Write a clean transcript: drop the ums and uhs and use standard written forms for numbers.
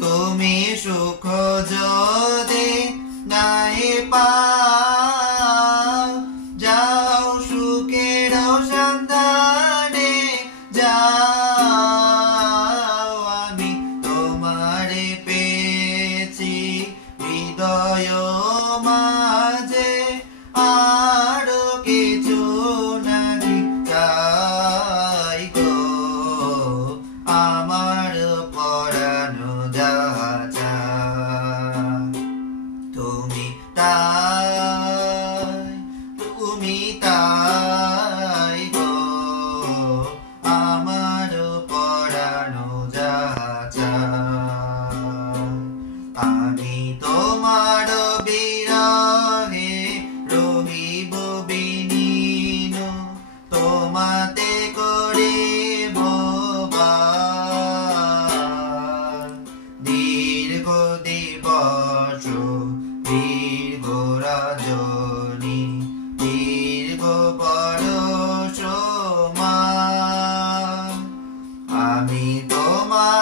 তুমি সুখ যদি নাই পাও, যাও সুখের সন্ধানে যাও। আমি তোমারে পেয়েছি হৃদয় মাঝে, আরো কিছু নাহি চাই গো, আমার পরানো যাহা চায়। তুমি তাই গো, আমার পরানো যাহা চায়। আমি তোমার বিরহে রহিব বিনীন, তোমাতে করিব বাস। দীর্ঘ দিবস দীর্ঘ রজনী, দীর্ঘ বরষ মাস, আমি তোমার